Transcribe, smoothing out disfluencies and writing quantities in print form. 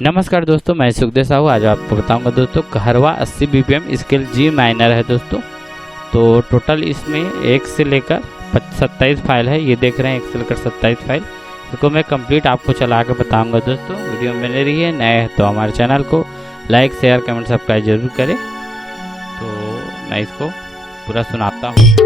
नमस्कार दोस्तों, मैं सुखदेव साहू। आज आपको बताऊंगा दोस्तों कहरवा 80 बीपीएम स्केल जी माइनर है दोस्तों। तो टोटल इसमें 1 से लेकर 27 फाइल है। ये देख रहे हैं 1 से लेकर 27 फाइल। इसको मैं कंप्लीट आपको चला के बताऊंगा दोस्तों। वीडियो में बने रहिए। नए हैं तो हमारे चैनल को लाइक शेयर कमेंट सब्सक्राइब जरूर करें। तो मैं इसको पूरा सुनाता हूँ।